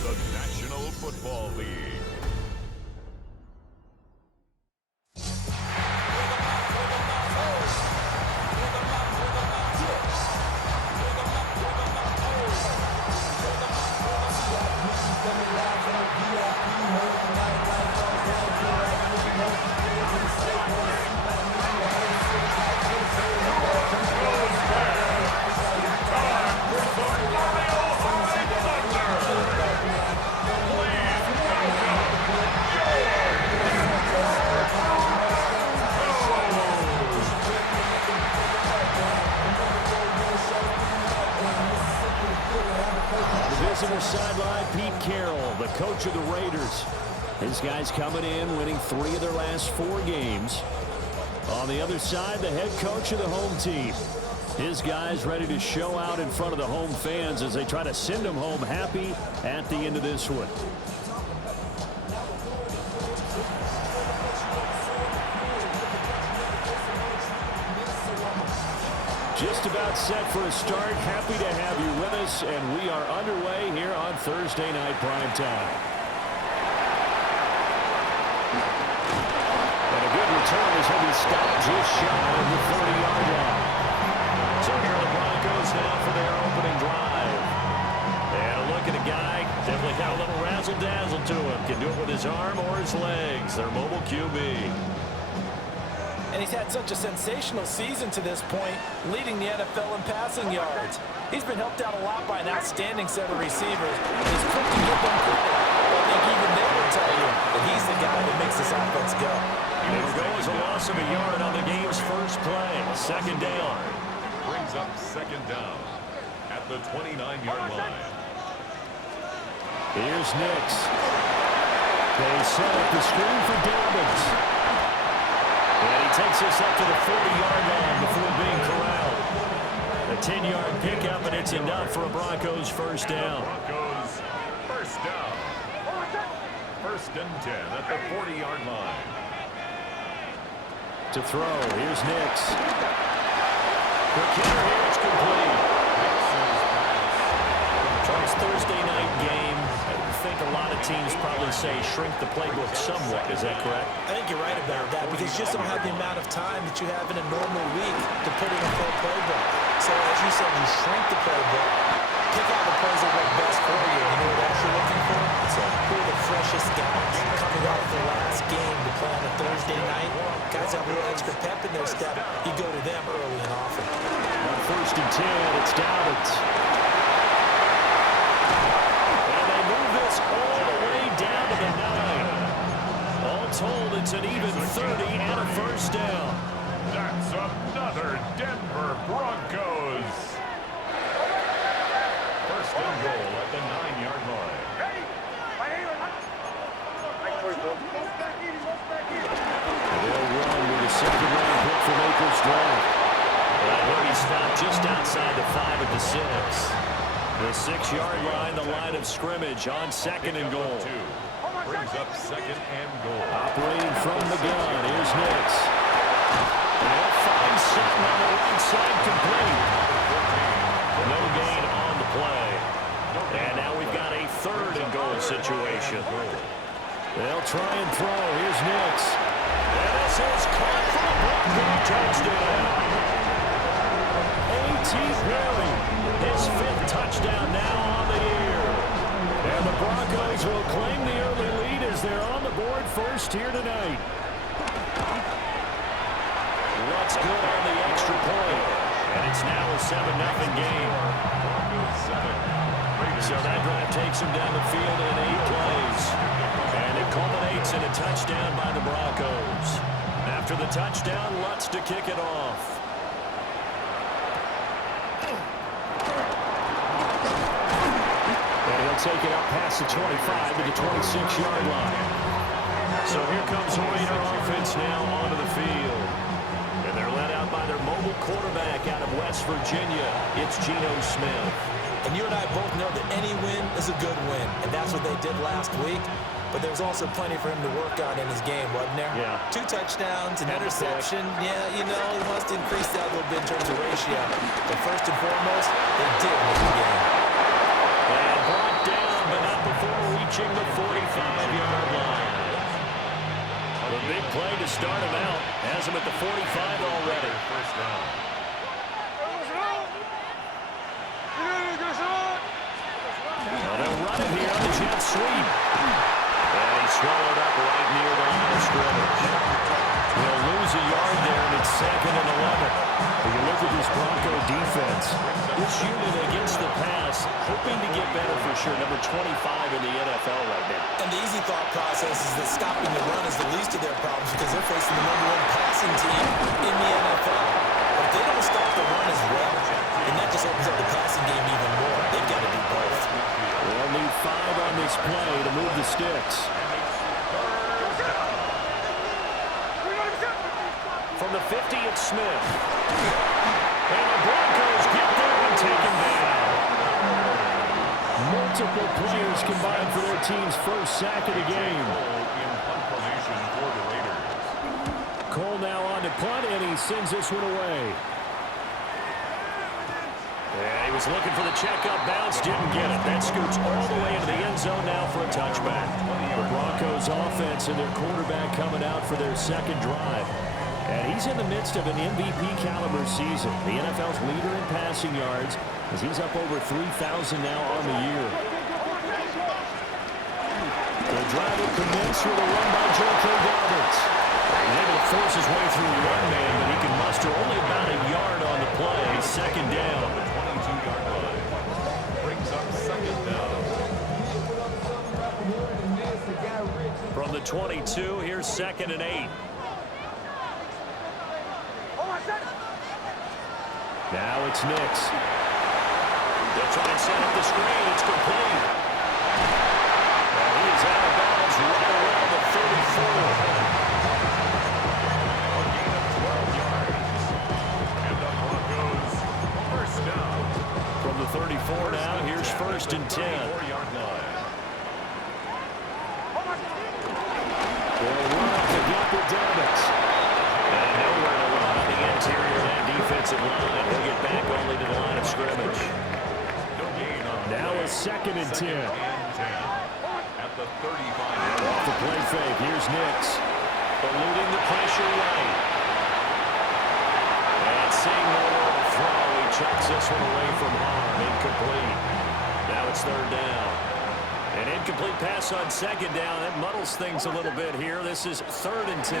the National Football League. Sideline, Pete Carroll, the coach of the Raiders. His guys coming in, winning 3 of their last 4 games. On the other side, the head coach of the home team. His guys ready to show out in front of the home fans as they try to send them home happy at the end of this one. Just about set for a start. Happy to have you with us, and we are underway here on Thursday Night Prime Time. And a good return as he'll be stopped just shy of the 30-yard line. So here are the Broncos now for their opening drive. And a look at a guy, definitely got a little razzle-dazzle to him. Can do it with his arm or his legs. Their mobile QB. And he's had such a sensational season to this point, leading the NFL in passing yards. He's been helped out a lot by an outstanding set of receivers. He's quick to give them credit. I think even they will tell you that he's the guy that makes this offense go. It'll go as a loss of a yard on the game's first play. Second down. Brings up second down at the 29-yard line. Here's Nix. They set up the screen for Dobbins. And he takes us up to the 40-yard line before being corralled. A 10-yard pickup, and it's enough for a Broncos first down. Broncos first down. First and 10 at the 40-yard line. To throw, here's Nix. Quick hitter here, it's complete. It's Thursday night game. I think a lot of teams probably say shrink the playbook somewhat. Is that correct? I think you're right about that because you just don't have the amount of time that you have in a normal week to put in a full playbook. So as you said, you shrink the playbook, pick out the plays that work best for you. You know what else you're looking for? So who are the freshest guys coming off the last game to play on a Thursday night? Guys have a little extra pep in their step. You go to them early and often. On first and 10, it's Dobbins. All the way down to the 9. All told, it's an even 30 and a first down. That's another Denver Broncos. First and goal at the 9-yard line. They'll run with a second-round pick from April's draft. And he stopped just outside the 5 at the 6. The 6-yard line, the line of scrimmage on second and goal. Brings up second and goal. Operating from the gun, here's Nix. They'll find something on the right side complete. No gain on the play. And now we've got a third and goal situation. They'll try and throw. Here's Nix. And this is caught for a Bronco touchdown. A.T. Perry. His 5th touchdown now on the year. And the Broncos will claim the early lead as they're on the board first here tonight. What's good on the extra point? And it's now a 7-0 game. So that drive takes him down the field in 8 plays. And it culminates in a touchdown by the Broncos. After the touchdown, Lutz to kick it off. Take it up past the 25 to the 26-yard line. So here comes Raider offense now onto the field. And they're led out by their mobile quarterback out of West Virginia. It's Geno Smith. And you and I both know that any win is a good win. And that's what they did last week. But there's also plenty for him to work on in his game, wasn't there? Yeah. 2 touchdowns, an interception. Yeah, you know, he wants to increase that a little bit in terms of ratio. But first and foremost, they did win the game. And brought down, but not before approaching the 45-yard line. The big play to start him out has him at the 45 already. First down. Well, they'll run it here on the jet sweep. And he's swallowed up right near the line of scrimmage. He'll lose a yard there, and it's 2nd and 11. When you look at this Bronco defense, this unit against the pass, hoping to get better for sure. Number 25 in the NFL right now. And the easy thought process is that stopping the run is the least of their problems because they're facing the #1 passing team in the NFL. But if they don't stop the run as well, then that just opens up the passing game even more. They've got to do both. They'll need 5 on this play to move the sticks. From the 50, it's Smith. And the Broncos get there and take him down. Multiple players combined for their team's first sack of the game. In punt formation for the Raiders. Cole now on to punt, and he sends this one away. Yeah, he was looking for the checkup bounce, didn't get it. That scoots all the way into the end zone now for a touchback. The Broncos offense and their quarterback coming out for their second drive. And he's in the midst of an MVP caliber season. The NFL's leader in passing yards as he's up over 3,000 now on the year. The drive will commence with a run by J.K. Dobbins. He's able to force his way through one man, but he can muster only about a yard on the play. 2nd down. 22-yard line. Brings up 2nd down. From the 22, here's 2nd and 8. Now it's Nix. They'll try and set up the screen. It's complete. And he is out of bounds right around the 34. A gain of 12 yards. And the Broncos first down. From the 34 now, here's 1st and 10. 34-yard line. They'll run up the gap with Dobbins. And nowhere to run on the interior of that defensive line. He'll get back only to the line of scrimmage. No gain on the Now play. a 2nd and 10. 2nd and 10. At the 35-yard Off the play fake, here's Nix. Eluding the pressure right. And seeing nowhere to throw, he chucks this one away from harm. Incomplete. Now it's 3rd down. An incomplete pass on 2nd down. That muddles things a little bit here. This is 3rd and 10.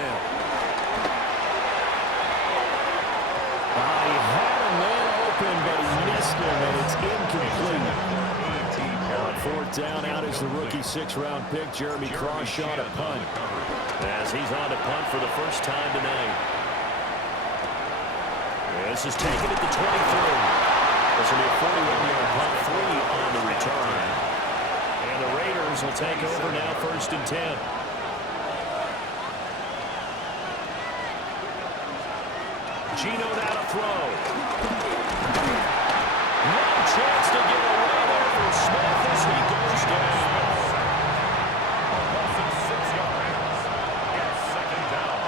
He had a man open, but he missed him, and it's incomplete. On 4th down, out is the rookie 6th-round pick, Jeremy Crawshaw, to punt. As he's on to punt for the first time tonight. This is taken at the 23. This will be a 41-yard punt, 3 on the return. And the Raiders will take over now, 1st and 10. Gino now to throw. No chance to get away there for Smith as he goes down. A loss of 6 yards. It's 2nd down.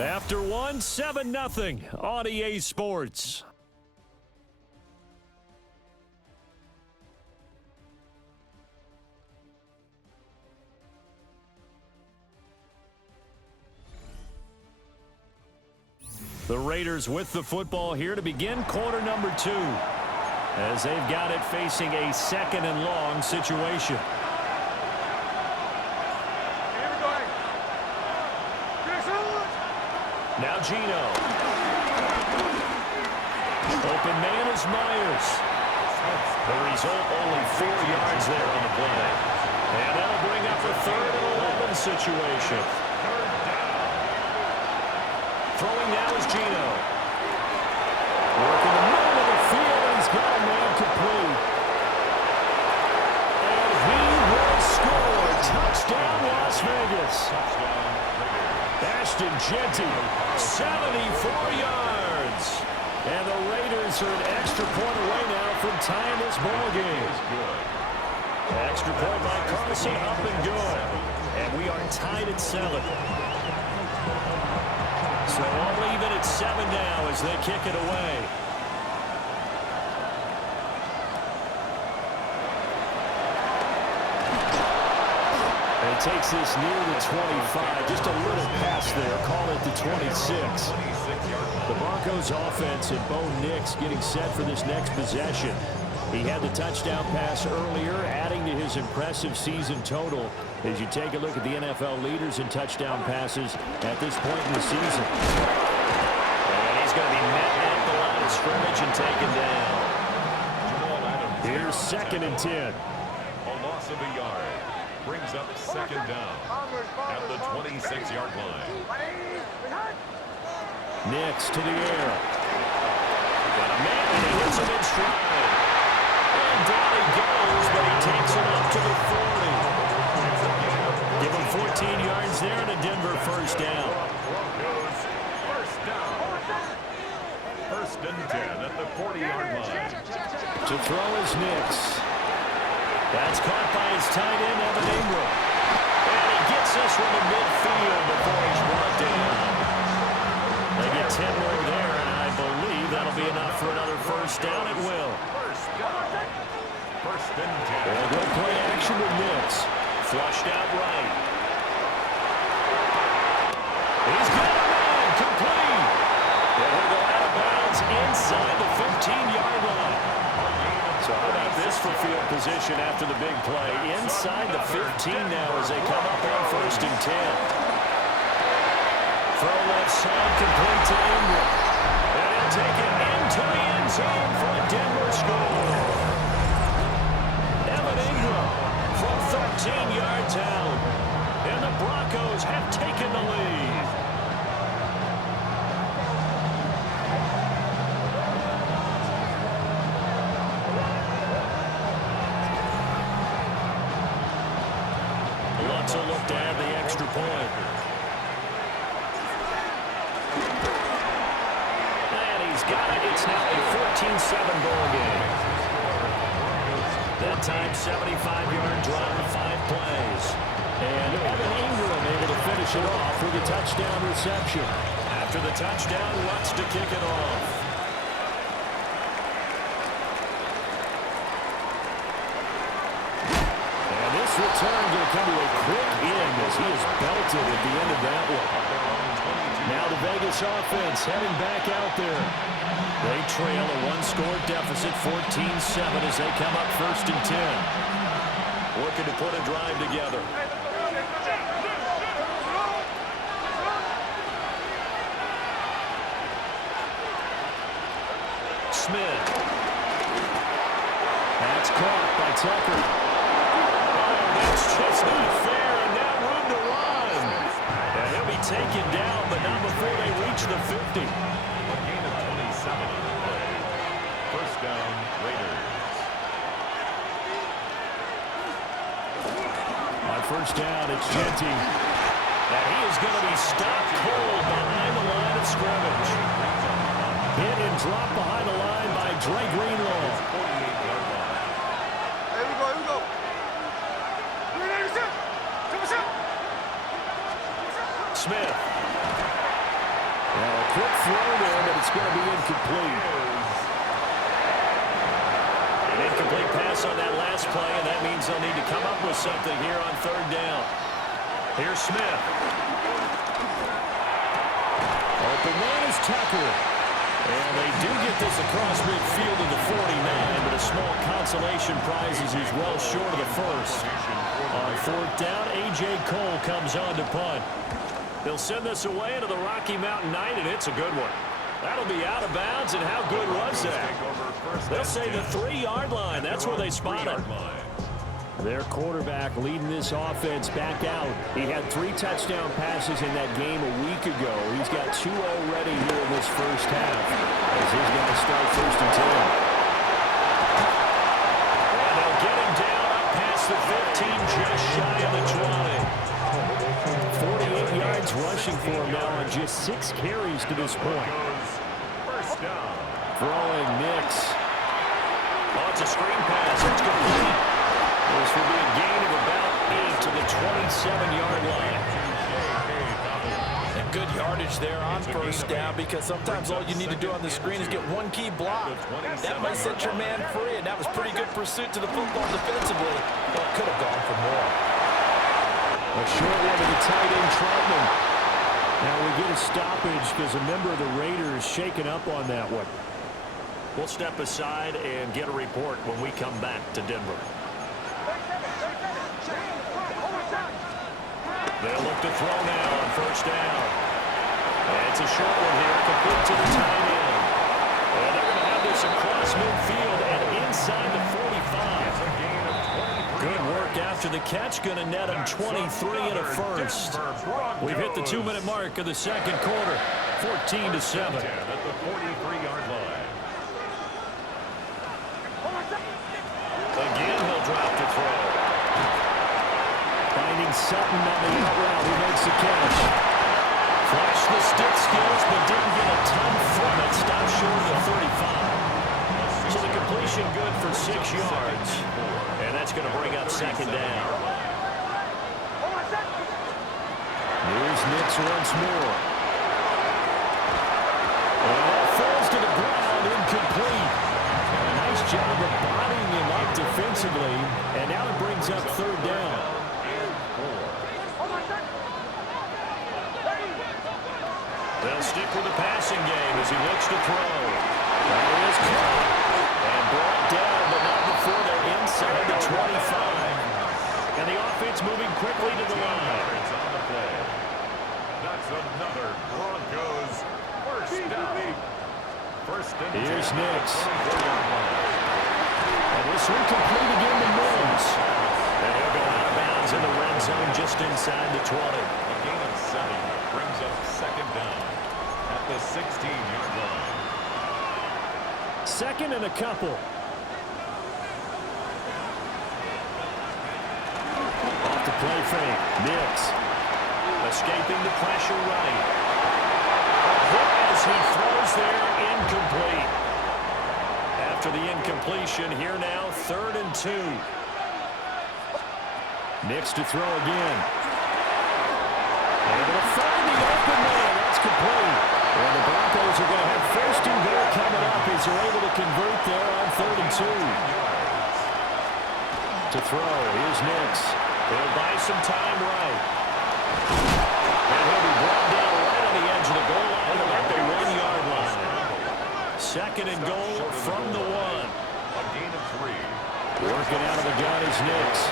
After one, 7-0 on EA Sports. The Raiders with the football here to begin quarter number 2. As they've got it facing a 2nd and long situation. Now Gino. Open man is Myers. The result, only 4 yards there on the play. And that'll bring up a 3rd and 11 situation. Throwing now is Gino. Working the middle of the field, and he's got a man complete. And he will score. Touchdown, Las Vegas. Ashton Jeanty, 74 yards. And the Raiders are an extra point away now from tying this ball game. Extra point by Carson, up and good. And we are tied at 7. So all even at 7 now as they kick it away. takes this near the 25. Just a little pass there. Call it the 26. The Broncos offense and Bo Nix getting set for this next possession. He had the touchdown pass earlier, adding to his impressive season total as you take a look at the NFL leaders in touchdown passes at this point in the season. And he's going to be met at the line of scrimmage and taken down. Here's 2nd and 10. A loss of a yard. Brings up 2nd down at the 26-yard line. Nix to the air. Got a man, and he hits him in stride. And down he goes, but he takes it up to the 40. Give him 14 yards there and a Denver first down. Broncos first down. 1st and 10 at the 40-yard line. To throw is Nix. That's caught by his tight end, Evan Ingram. And he gets this from the midfield before he's brought down. They get 10 more there, and I believe that'll be enough for another first down. It will. First down. 1st and 10. They'll go play action with Nix. Flushed out right. He's got a man. Complete. They'll go out of bounds inside the 15-yard line. So how about this for field position after the big play? Inside the 15 now as they come up on 1st and 10. Throw left side, complete to Ingram. And he'll take it into the end zone for a Denver score. Evan Ingram from 13 yards out. And the Broncos have taken the lead. Lutz will look to add the extra point. Got it. It's now a 14-7 ball game. That time, 75-yard drive, 5 plays. And Evan Ingram able to finish it off with a touchdown reception. After the touchdown, Lutz to kick it off. And this return going to come to a quick end as he is belted at the end of that one. Now the Vegas offense heading back out there. They trail a 1-score deficit, 14-7 as they come up 1st and 10. Looking to put a drive together. Smith. That's caught by Tucker. Oh, that's just not fair, and now room to run. And he'll be taken down, but not before they reach the 50. A gain of 27 on the play. First down, Raiders. On 1st down, it's Genty. And he is going to be stopped cold behind the line of scrimmage. Hit and dropped behind the line by Dre Greenlaw. 48-yard line. Here we go. Smith. Now a quick throw there, but it's going to be incomplete. An incomplete pass on that last play, and that means they'll need to come up with something here on 3rd down. Here's Smith. Open man is Tucker. And they do get this across midfield to the 49, but a small consolation prize as he's well short of the first. On 4th down, A.J. Cole comes on to punt. They'll send this away into the Rocky Mountain Night, and it's a good one. That'll be out of bounds, and how good was that? They'll say the 3-yard line. That's where they spot it. Their quarterback leading this offense back out. He had 3 touchdown passes in that game a week ago. He's got 2 already here in this first half as he's going to start 1st and 10. And they'll get him down up past the 15, just shy of the 20. 48 yards rushing for him now on just 6 carries to this point. First down. Throwing Nix. Oh, it's a screen pass. It's complete. This will be a gain of about 8 to the 27-yard line. And good yardage there on 1st down, because sometimes all you need to do on the screen is get one key block. That might set your man free, and that was pretty good pursuit to the football defensively, but could have gone for more. A short one to the tight end, Troutman. Now we get a stoppage because a member of the Raiders shaken up on that one. We'll step aside and get a report when we come back to Denver. They'll look to throw now on first down. And it's a short one here, complete to the tight end. And they're going to have this across midfield and inside the 45. Good work after the catch, going to net him 23 and a first. We've hit the 2-minute mark of the second quarter, 14-7. At the 43-yard line. Again, he'll drop to throw. Finding Sutton on the out route. He makes the catch. Flashed the stick skills, but didn't get a ton from it. Stopped short of the 35. So the completion good for 6 yards. And that's going to bring up second down. Here's Nix once more. And that falls to the ground, incomplete. A nice job of bodying him up defensively. And now it brings up third down. They'll stick with the passing game as he looks to throw. That is caught and brought down, but not before they're inside the 25. And the offense moving quickly to the line. On the play. That's another Broncos first down. First and 10. Here's Nix. And this one complete again to Mills. And he'll go out of bounds in the red zone just inside the 20. A gain of 7 brings up second down at the 16-yard line. Second and a couple. Off the play fake. Nix. Escaping the pressure right. A hit as he throws there, incomplete. After the incompletion, here now, 3rd and 2. Nix to throw again. Able to find the open man. That's complete. And the Broncos are going to have first and goal coming up as they're able to convert there on 3rd and 2. To throw, here's Nix. He'll buy some time right. And he'll be brought down right on the edge of the goal line about the 1-yard line. Second and goal from the 1. A gain of 3. Working out of the gun is Nix.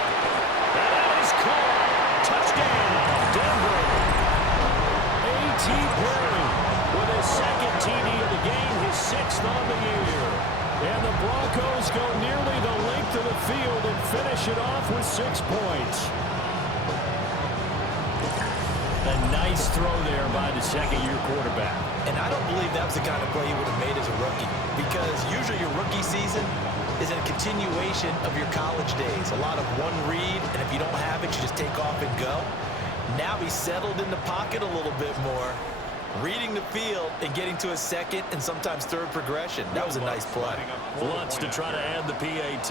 And that is caught. Touchdown, Denver. A.T. Perry with his second TD of the game, his 6th on the year. And the Broncos go nearly the length of the field and finish it off with 6 points. A nice throw there by the second-year quarterback. And I don't believe that was the kind of play he would have made as a rookie, because usually your rookie season is a continuation of your college days. A lot of one read, and if you don't have it, you just take off and go. Now he's settled in the pocket a little bit more, reading the field and getting to a second and sometimes third progression. That was a nice play. Lutz to try to add the PAT.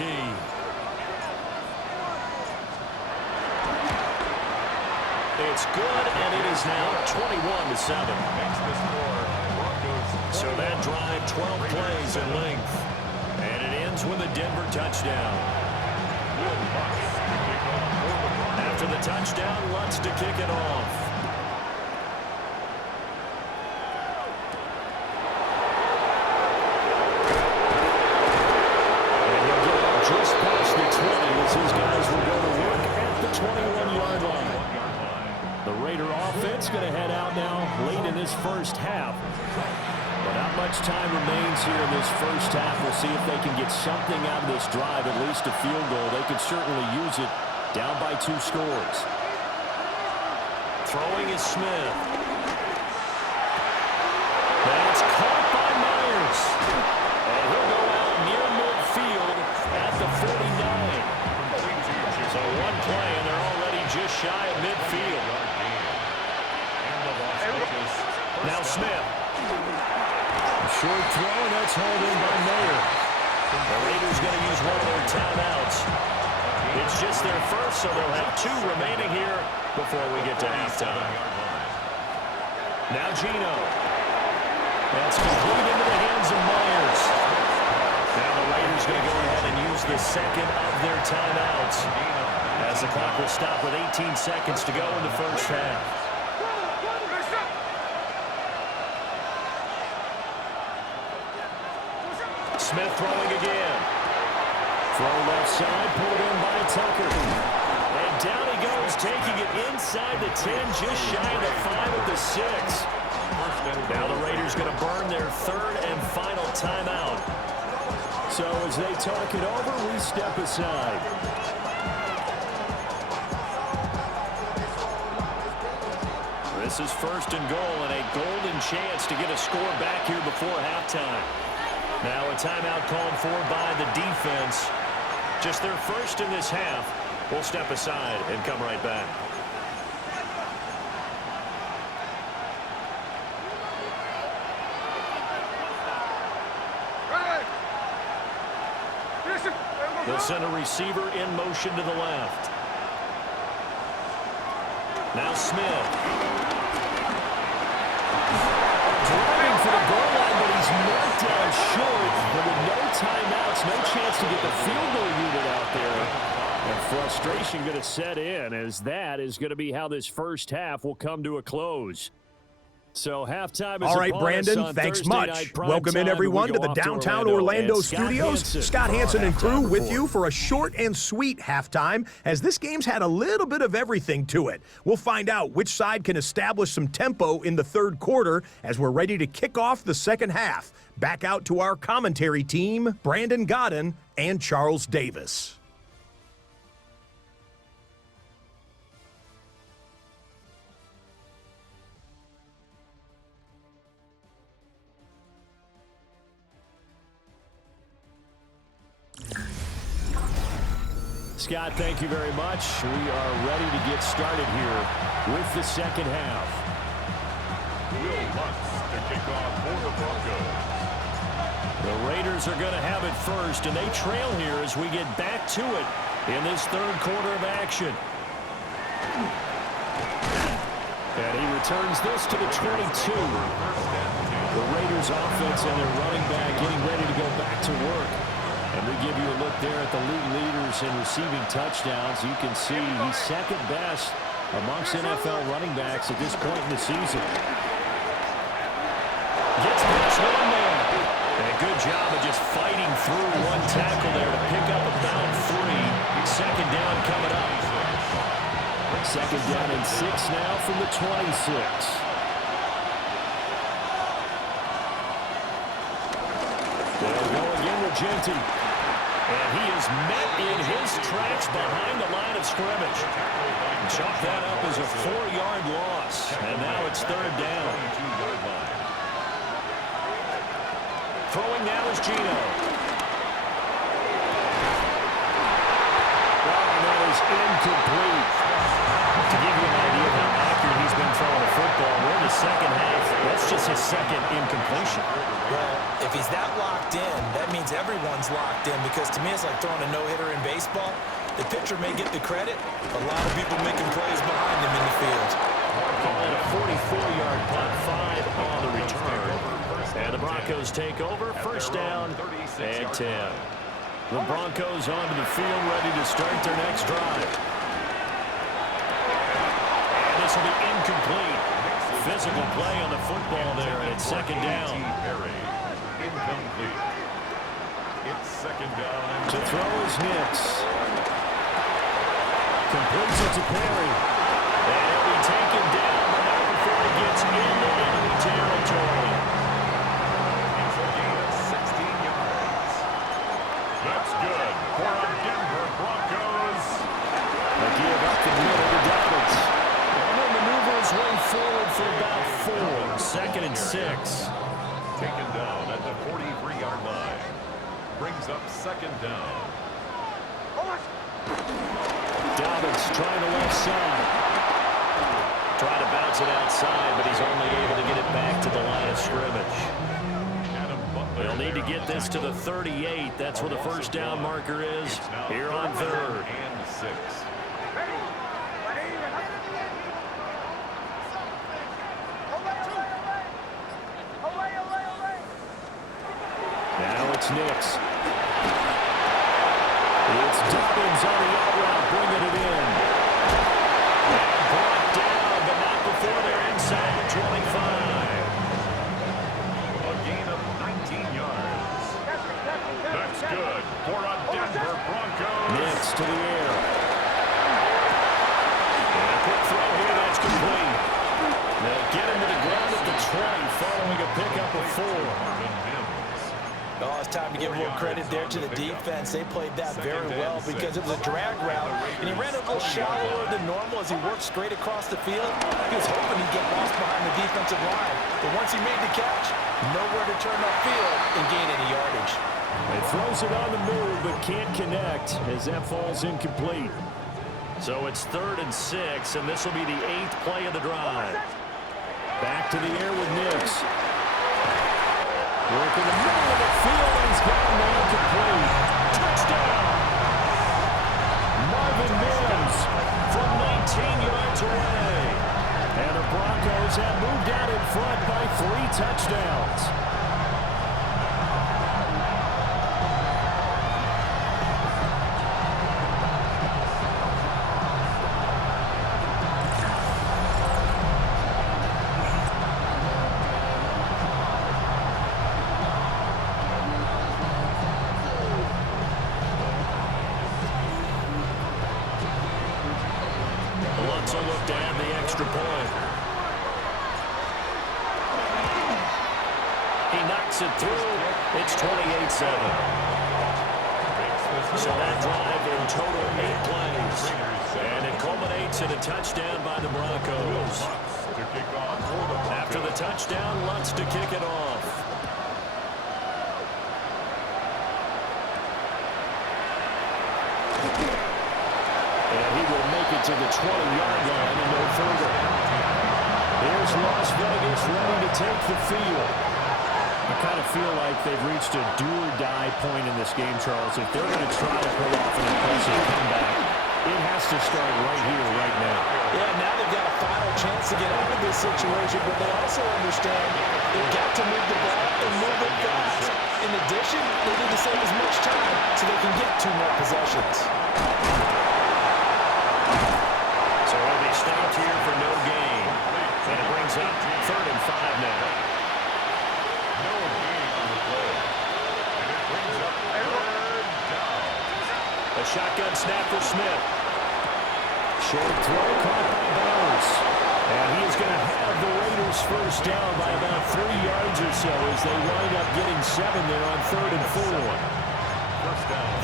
It's good, and it is now 21-7. Makes the score. Broncos. So that drive, 12 plays in length. And it ends with a Denver touchdown. After the touchdown, Lutz to kick it off. And he'll get out just past the 20 as his guys will go to work at the 21-yard line. The Raider offense going to head out now late in this first half. But not much time remains here in this first half. We'll see if they can get something out of this drive, at least a field goal. They could certainly use it down by 2 scores. Throwing is Smith. That's caught by Myers. And he'll go out near midfield at the 49. So one play, and they're already just shy of midfield. Now Smith. Short throw, and that's hauled in by Mayer. The Raiders going to use one of their timeouts. It's just their first, so they'll have 2 remaining here before we get to halftime. Now Gino. That's complete into the hands of Myers. Now the Raiders going to go ahead and use the second of their timeouts. As the clock will stop with 18 seconds to go in the first half. Smith throwing again. Throw left side, pulled in by Tucker. And down he goes, taking it inside the 10, just shy of the 5 at the 6. Now the Raiders going to burn their third and final timeout. So as they talk it over, we step aside. This is first and goal and a golden chance to get a score back here before halftime. Now a timeout called for by the defense. Just their first in this half. We'll step aside and come right back. They'll send a receiver in motion to the left. Now Smith. Driving for the goal line, but he's knocked down short. But with no timeouts, no chance to get the field goal unit out there. And frustration going to set in, as that is going to be how this first half will come to a close. So halftime is all right, Brandon, thanks much. Welcome in, everyone, to the downtown Orlando studios. Scott Hansen and crew with you for a short and sweet halftime, as this game's had a little bit of everything to it. We'll find out which side can establish some tempo in the third quarter as we're ready to kick off the second half. Back out to our commentary team, Brandon Godden and Charles Davis. Scott, thank you very much. We are ready to get started here with the second half. Will Lutz to kick off for the Broncos. The Raiders are going to have it first, and they trail here as we get back to it in this third quarter of action. And he returns this to the 22. The Raiders offense and their running back getting ready to go back to work. And we give you a look there at the league leaders in receiving touchdowns. You can see he's second best amongst NFL running backs at this point in the season. Gets past one man. And a good job of just fighting through one tackle there to pick up about 3. Second down coming up. Second down and 6 now from the 26. They'll go again with Genty. And he is met in his tracks behind the line of scrimmage. Chalk that up as a 4-yard loss. And now it's third down. Throwing now is Gino. And that is incomplete. To give you an idea of how accurate he's been throwing the football, we're in the second half. That's just his second incompletion. Well, if he's that locked in, that means everyone's locked in, because to me it's like throwing a no-hitter in baseball. The pitcher may get the credit, a lot of people making plays behind him in the field. Calling a 44-yard punt, 5 on the return. And the Broncos take over, first down and 10. The Broncos onto the field, ready to start their next drive. And this will be incomplete. Physical play on the football there, and it's second down. Incomplete. It's second down. To throw is Nix. Completes it to Perry. And he'll be taken down, but not before he gets into enemy territory. It's a gain of 16 yards. That's good for our Denver Broncos. They give up the middle to Dobbins. And he'll maneuver his way forward for about 4. Second and 6. Taken down at the 43-yard line. Brings up second down. Dobbins trying the left side. Trying to bounce it outside, but he's only able to get it back to the line of scrimmage. They'll need to get this to the 38. That's where the first down marker is here on third. And 6. Now it's Nix. It's Dobbins on the out route, bringing it in. And brought down, but not before they're inside the 25. A gain of 19 yards. That's good for a Denver Broncos. Next to the air. And a quick throw here, that's complete. They'll get him to the ground at the 20, following a pickup of 4. Oh, it's time to give a little credit there to the defense. They played that very well because it was a drag route, and he ran a little shallower than normal as he worked straight across the field. He was hoping he'd get lost behind the defensive line, but once he made the catch, nowhere to turn upfield and gain any yardage. It throws it on the move, but can't connect as that falls incomplete. So it's 3rd and 6, and this will be the 8th play of the drive. Back to the air with Nix. Work in the middle of the field, and he's got him now complete. Touchdown! Marvin Mims from 19 yards away. And the Broncos have moved out in front by 3 touchdowns. Alonso looked to add the extra point. He knocks it through. It's 28-7. So that drive in total 8 plays. And it culminates in a touchdown by the Broncos. After the touchdown, Lutz to kick it off. And he will make it to the 20-yard line and no further. Here's Las Vegas ready to take the field. I kind of feel like they've reached a do-or-die point in this game, Charles. If they're going to try to pull off an impressive comeback, it has to start right here, right now. Yeah, now they've got a final chance to get out of this situation, but they also understand they've got to move the ball and move it fast. In addition, they need to save as much time so they can get 2 more possessions. So he'll be stopped here for no gain. And it brings up 3rd and 5 now. No gain on the play. And it brings up 3rd down. A shotgun snap for Smith. Short throw caught by Bowers. And he is going to have the Raiders first down by about 3 yards or so as they wind up getting 7 there on 3rd and 4.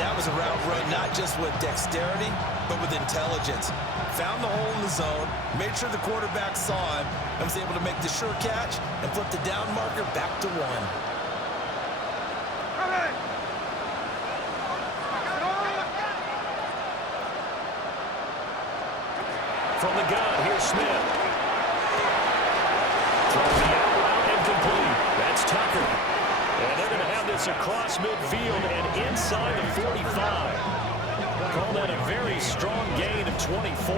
That was a route run not just with dexterity, but with intelligence. Found the hole in the zone, made sure the quarterback saw him, and was able to make the sure catch and flip the down marker back to 1. From the gun, here's Smith. Throwing the out route incomplete. That's Tucker. And they're going to have this across midfield and inside the 45. Call that a very strong gain of 24.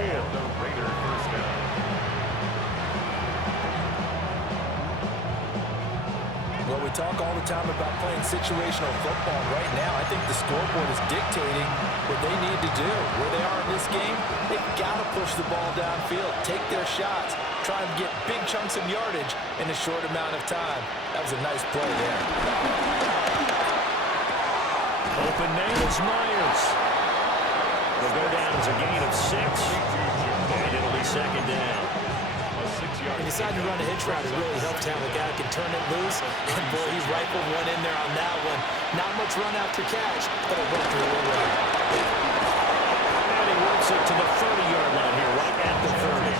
Well, we talk all the time about playing situational football. Right now, I think the scoreboard is dictating what they need to do. Where they are in this game, they've got to push the ball downfield, take their shots, try and get big chunks of yardage in a short amount of time. That was a nice play there. Open man is Myers. Will go down as a gain of 6, and it'll be 2nd down. He decided to run a hitch route. It really helped to have a guy that can turn it loose. And boy, he rifled one in there on that one. Not much run after catch, but it worked really well. And he works it to the 30-yard line here, right at the 30.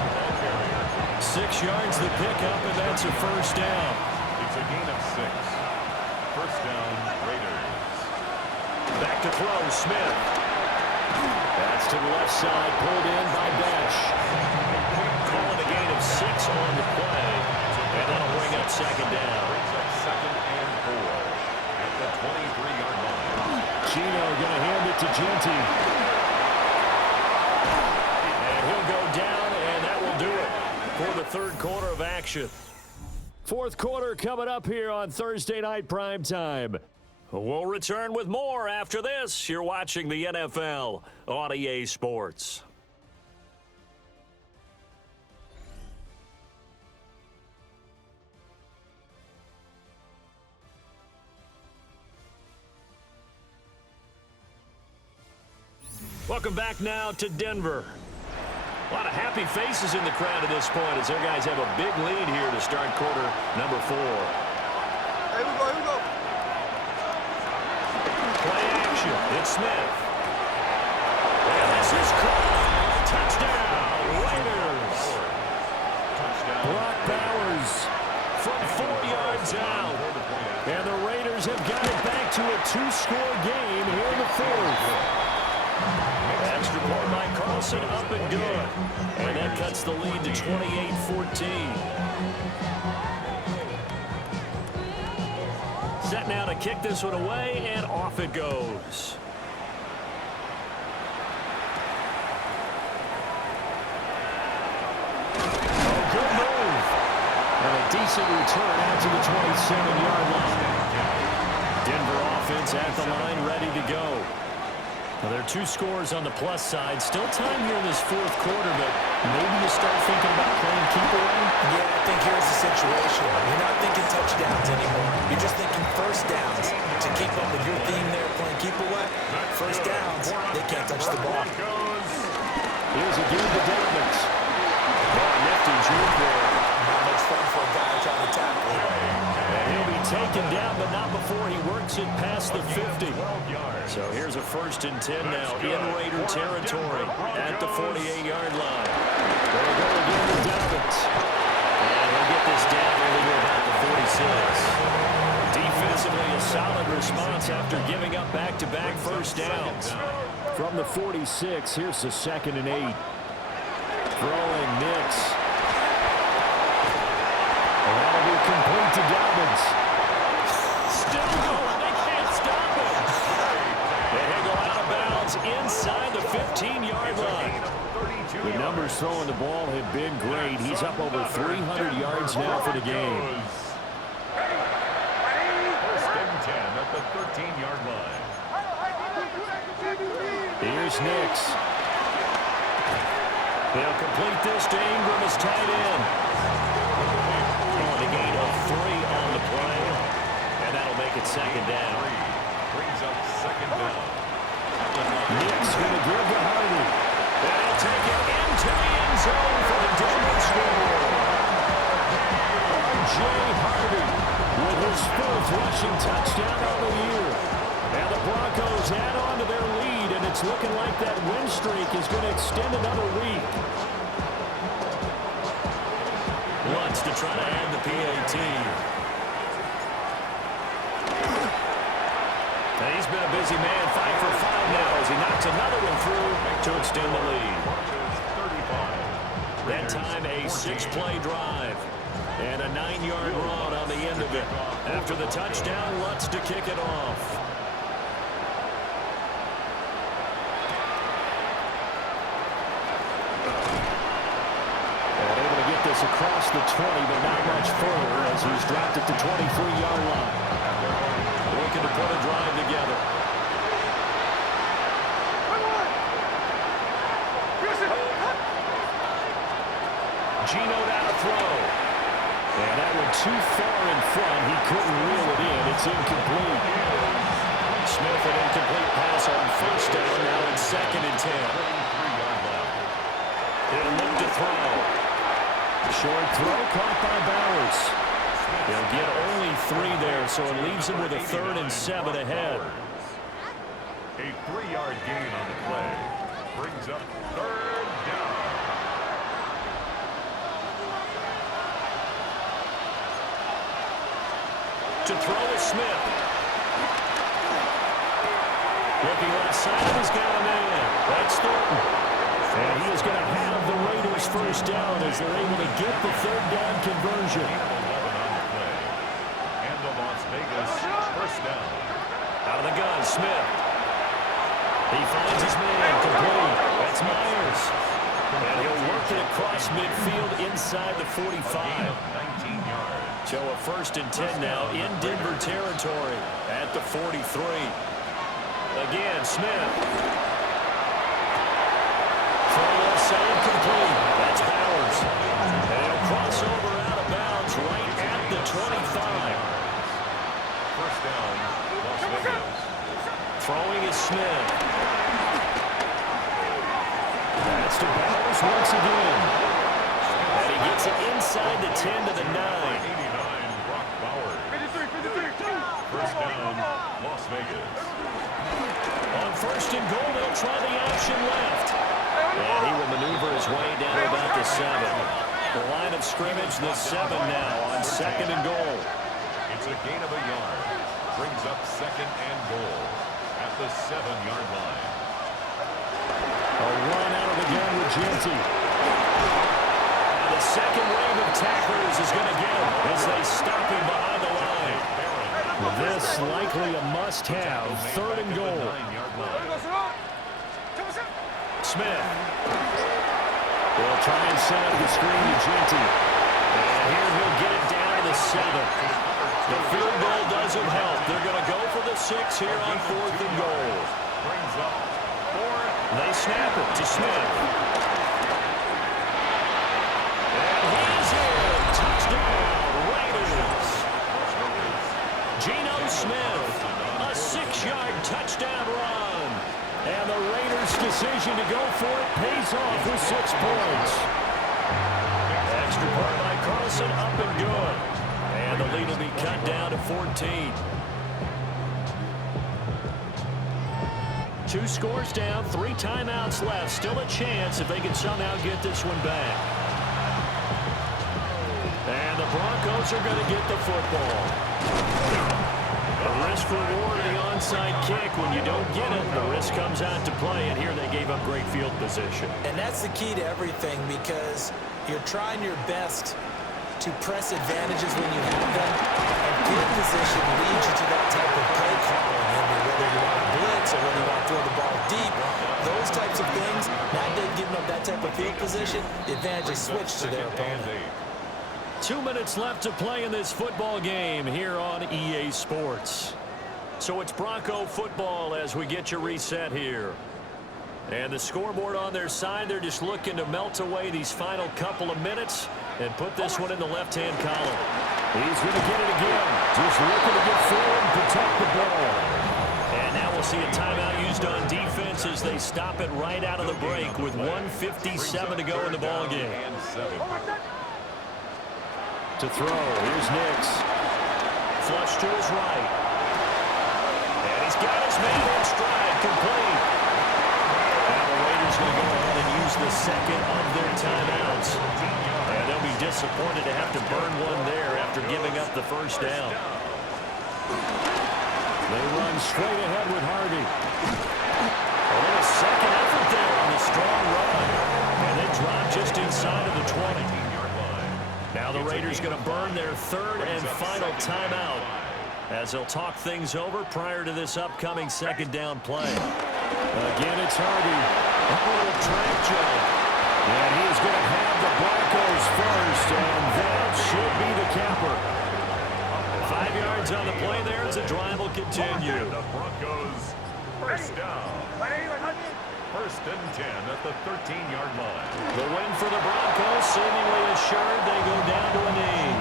6 yards the pickup, and that's a first down. It's a gain of 6. First down, Raiders. Back to throw, Smith. That's to the left side, pulled in by Dash. Calling a gain of 6 on the play, and that'll bring up 2nd down. Brings up 2nd and 4 at the 23-yard line. Chino going to hand it to Genty. And he'll go down, and that will do it for the 3rd quarter of action. 4th quarter coming up here on Thursday Night Primetime. We'll return with more after this. You're watching the NFL on EA Sports. Welcome back now to Denver. A lot of happy faces in the crowd at this point as their guys have a big lead here to start quarter number 4. Here we go. Play action. It's Smith. And this is caught. Touchdown, Raiders. Brock Bowers from 4 yards out. And the Raiders have got it back to a 2-score game here in the 4th. Extra point by Carlson, up and good. And that cuts the lead to 28-14. Set now to kick this one away, and off it goes. Oh, good move. And a decent return out to the 27-yard line. Denver offense at the line, ready to go. Now, there are 2 scores on the plus side. Still time here in this 4th quarter, but maybe you start thinking about playing keep away? Yeah, I think here's the situation. You're not thinking touchdowns anymore. You're just thinking first downs. To keep up with your theme there, playing keep away, first downs, they can't touch the ball. Here's a game to Dobbins. Nifty juke there. Not much fun for a guy trying to tackle. And he'll be taken down, but not before he works it past the 50. So here's a 1st and 10 now in Raider territory at the 48-yard line. They'll go again to Dobbins. And he'll get this down to about the 46. Defensively, a solid response after giving up back-to-back first downs. From the 46, here's the 2nd and 8. Throwing Nix. And that'll be complete to Dobbins. Still going. They can't stop him. They go out of bounds inside the 15-yard line. The numbers throwing the ball have been great. He's up over 300 yards now for the game. 1st and 10 at the 13-yard line. Here's Nix. They'll complete this to Ingram as tight end. On a gain of 3 on the play. And that'll make it 2nd down. Brings up 2nd down. Nix going to give to Hardy. They'll take it into the end zone for the Denver score. R.J. Hardy with his 4th rushing touchdown of the year. And the Broncos add on to their lead, and it's looking like that win streak is going to extend another week. Lutz to try to add the PAT. And he's been a busy man, 5 for 5 now as he knocks another one through to extend the lead. That time a 6-play drive and a 9-yard run on the end of it. After the touchdown, Lutz to kick it off. Across the 20, but not much further as he's dropped at the 23-yard line. Looking to put a drive together. Gino down to throw. And that one too far in front. He couldn't reel it in. It's incomplete. Smith an incomplete pass on 1st down. Now it's 2nd and 10. He'll look to throw. Short throw caught by Bowers. He'll get only 3 there, so it leaves him with a 3rd and 7 ahead. A 3-yard gain on the play. Brings up 3rd down. To throw is Smith. Looking left side, he's got a man. That's Thornton. And he is going to have the Raiders 1st down as they're able to get the 3rd down conversion. And the Las Vegas 1st down. Out of the gun, Smith. He finds his man complete. That's Myers. And he'll work it across midfield inside the 45. 19 yards. So a 1st and 10 now in Denver territory at the 43. Again, Smith. Throw left side complete. That's Powers. And he'll cross over out of bounds right at the 25. First down, Las Vegas. Throwing is Smith. That's to Powers once again. And he gets it inside the 10 to the 9. 89, Brock Bowers. 53. First down, Las Vegas. On 1st and goal, they'll try the option left. And he will maneuver his way down to about the 7. The line of scrimmage, the 7 now on 2nd and goal. It's a gain of a yard. Brings up 2nd and goal at the 7-yard line. A run out of the gun with Genty. And the second wave of tacklers is going to get him as they stop him behind the line. This likely a must-have. 3rd and goal. Smith will try and set up the screen to Genty. And here he'll get it down to the 7. The field goal doesn't help. They're going to go for the 6 here on 4th and goal. Brings up 4. They snap it to Smith. And he's in. Touchdown, Raiders. Geno Smith, a 6-yard touchdown run. And the Raiders' decision to go for it pays off with 6 points. Extra point by Carlson, up and good. And the lead will be cut down to 14. 2 scores down, 3 timeouts left. Still a chance if they can somehow get this one back. And the Broncos are going to get the football. The risk reward of the onside kick. When you don't get it, the risk comes out to play. And here they gave up great field position. And that's the key to everything, because you're trying your best to press advantages when you have them. And field position leads you to that type of play calling. Whether you want to blitz or whether you want to throw the ball deep, those types of things, now they've given up that type of field position, the advantage is switched to their opponent. 2 minutes left to play in this football game here on EA Sports. So it's Bronco football as we get you reset here. And the scoreboard on their side, they're just looking to melt away these final couple of minutes and put this one in the left-hand column. He's going to get it again. Just looking to get forward and protect the ball. And now we'll see a timeout used on defense as they stop it right out of the break with 1:57 to go in the ballgame. To throw, here's Nix. Flush to his right. And he's got his man in stride, complete. Now the Raiders going to go ahead and use the second of their timeouts. And they'll be disappointed to have to burn one there after giving up the first down. They run straight ahead with Harvey. A little second effort there on the strong run. And they drop just inside of the 20. Now the Raiders going to burn their 3rd and final timeout as they'll talk things over prior to this upcoming 2nd down play. Again, it's Harvey. A little track jump. And he's going to have the Broncos first, and that should be the capper. 5 yards on the play there as the drive will continue. The Broncos first down. 1st and 10 at the 13-yard line. The win for the Broncos, seemingly assured. They go down to a knee.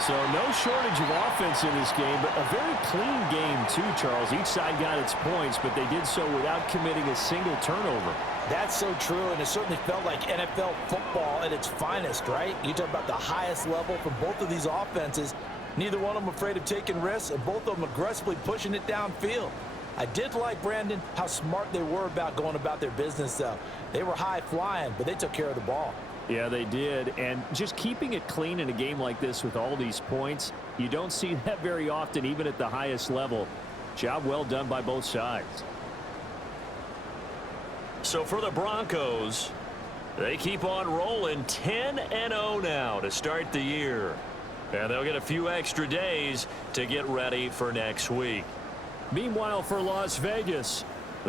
So no shortage of offense in this game, but a very clean game too, Charles. Each side got its points, but they did so without committing a single turnover. That's so true, and it certainly felt like NFL football at its finest, right? You talk about the highest level for both of these offenses. Neither one of them afraid of taking risks, and both of them aggressively pushing it downfield. I did like, Brandon, how smart they were about going about their business, though. They were high-flying, but they took care of the ball. Yeah, they did, and just keeping it clean in a game like this with all these points, you don't see that very often, even at the highest level. Job well done by both sides. So for the Broncos, they keep on rolling 10-0 now to start the year. And they'll get a few extra days to get ready for next week. Meanwhile, for Las Vegas,